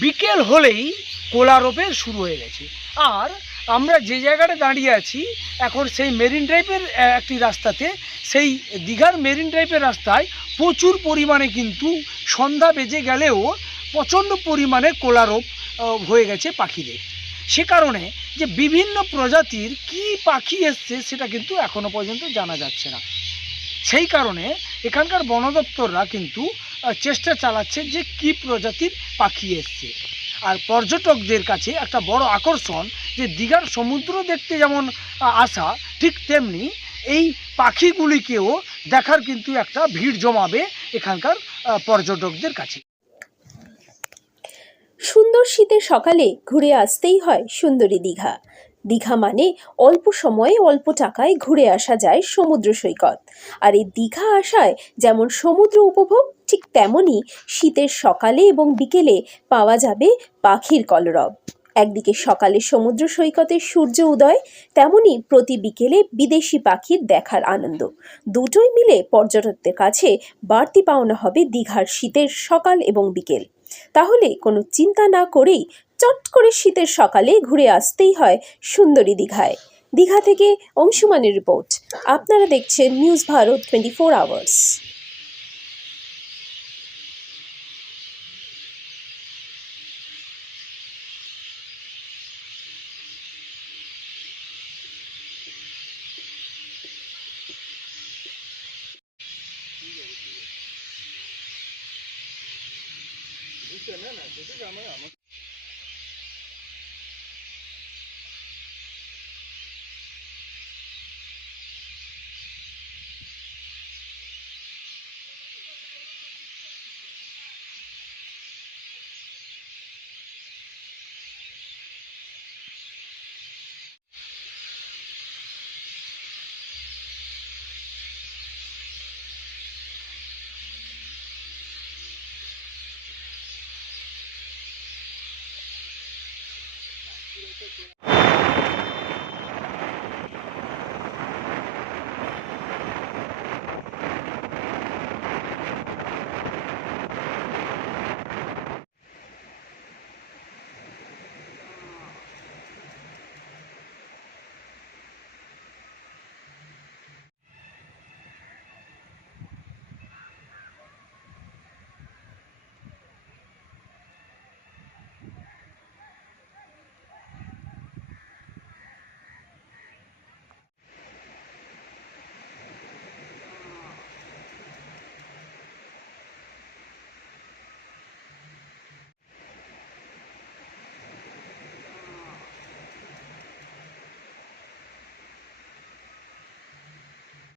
বিকেল হলেই কোলারোপের শুরু হয়ে গেছে। আর আমরা যে জায়গাটা দাঁড়িয়ে আছি, এখন সেই মেরিন ড্রাইভের একটি রাস্তাতে, সেই দীঘার মেরিন ড্রাইভের রাস্তায় প্রচুর পরিমাণে কিন্তু সন্ধ্যা বেজে গেলেও প্রচণ্ড পরিমাণে কোলারোপ হয়ে গেছে পাখিদের। সে কারণে যে বিভিন্ন প্রজাতির কি পাখি এসছে সেটা কিন্তু এখনও পর্যন্ত জানা যাচ্ছে না। সেই কারণে এখানকার বন দপ্তররা কিন্তু চেষ্টা চালাচ্ছে যে কি প্রজাতির পাখি এসছে। আর পর্যটকদের কাছে একটা বড় আকর্ষণ যে দীঘার সমুদ্র দেখতে যেমন আসা, ঠিক তেমনি এই পাখিগুলিকেও দেখার কিন্তু একটা ভিড় জমাবে এখানকার পর্যটকদের কাছে। সুন্দর শীতের সকালে ঘুরে আসতেই হয় সুন্দরী দীঘা। দীঘা মানে অল্প সময়ে অল্প টাকায় ঘুরে আসা যায় সমুদ্র সৈকত। আর এই দীঘা আসায় যেমন সমুদ্র উপভোগ, ঠিক তেমনই শীতের সকালে এবং বিকেলে পাওয়া যাবে পাখির কলরব। একদিকে সকালে সমুদ্র সৈকতে সূর্য উদয় তেমনি প্রতি বিকেলে বিদেশি পাখির দেখার আনন্দ। দুটোই মিলে পর্যটকদের কাছে বাড়তি পাওনা হবে দীঘার শীতের সকাল এবং বিকেল। তাহলে কোনো চিন্তা না করেই চট করে শীতের সকালে ঘুরে আসতেই হয় সুন্দরী দীঘায়। দীঘা থেকে অংশুমানের রিপোর্ট। আপনারা দেখছেন news Bharat twenty four hours না না সেটা আমার আমার